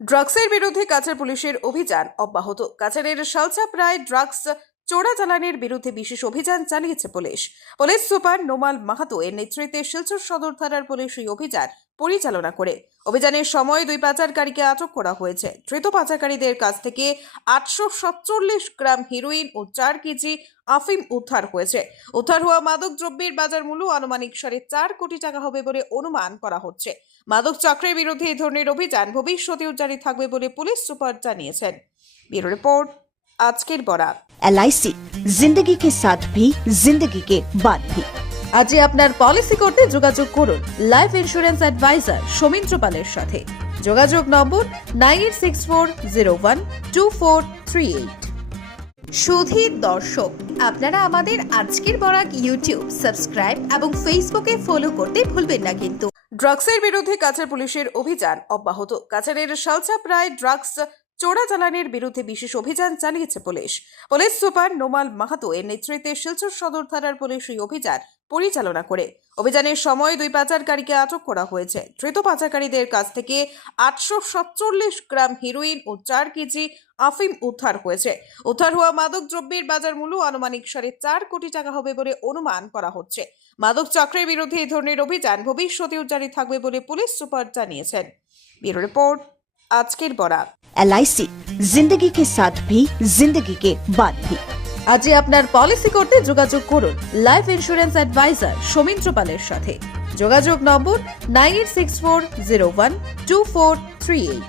ড্রাগসের বিরুদ্ধে কাছাড় পুলিশের অভিযান অব্যাহত। কাছাড়ের শালচাপড়ায় ড্রাগস চোরাচালানের বিরুদ্ধে বিশেষ অভিযান চালিয়েছে police. Police super Nomal Mahato এর নেতৃত্বে শিলচর সদর থানার পুলিশ এই অভিযান পরিচালনা করে। অভিযানের সময় 2 পাচারকারীকে আটক করা হয়েছে। ধৃত পাচারকারীদের কাছ থেকে 847 গ্রাম হেরোইন ও 4 কেজি আফিম উদ্ধার হয়েছে। উদ্ধার হওয়া মাদক দ্রব্যের বাজার মূল্য আনুমানিক 4.5 কোটি টাকা হবে বলে অনুমান করা হচ্ছে। মাদক চক্রের বিরুদ্ধে এই ধরনের অভিযান ভবিষ্যতেও জারি থাকবে বলে পুলিশ সুপার জানিয়েছেন। ব্যুরো রিপোর্ট, আজকের বরাক। LIC जिंदगी के साथ भी जिंदगी के बाद भी। আজই আপনার পলিসি করতে যোগাযোগ করুন লাইফ ইন্স্যুরেন্স অ্যাডভাইজার সৌমিত্র পালের সাথে। যোগাযোগ নম্বর 9864012438। সুধী দর্শক, আপনারা আমাদের আজকের বরাক ইউটিউব সাবস্ক্রাইব এবং ফেসবুকে ফলো করতে ভুলবেন না কিন্তু। ড্রাগসের বিরুদ্ধে কাছাড় পুলিশের অভিযান অব্যাহত। কাছাড়ের শালচাপড়ায় ড্রাগস চোরাচালানের বিরুদ্ধে বিশেষ অভিযান চালিয়েছে police. Police super Nomal Mahato এর নেতৃত্বে শিলচর সদর থানার পুলিশ এই অভিযান পরিচালনা করে। অভিযানের সময় 2 পাচারকারীকে আটক করা হয়েছে। ধৃত পাচারকারীদের কাছ থেকে 847 গ্রাম হেরোইন ও 4 কেজি আফিম উদ্ধার হয়েছে। উদ্ধার হওয়া মাদক দ্রব্যের বাজার মূল্য আনুমানিক 4.5 কোটি টাকা হবে বলে অনুমান করা হচ্ছে। মাদক চক্রের বিরুদ্ধে এই ধরনের অভিযান ভবিষ্যতেও জারি থাকবে বলে পুলিশ সুপার জানিয়েছেন। ব্যুরো রিপোর্ট, আজকের বরাক। LIC जिंदगी के साथ भी जिंदगी के बाद भी। আজই আপনার পলিসি করতে যোগাযোগ করুন লাইফ ইন্স্যুরেন্স অ্যাডভাইজার সৌমিত্র পালের সাথে। যোগাযোগ নম্বর 9864012438।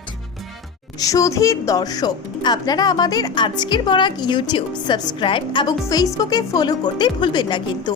সুধী দর্শক, আপনারা আমাদের আজকের বরাক ইউটিউব সাবস্ক্রাইব এবং ফেসবুকে ফলো করতে ভুলবেন না কিন্তু।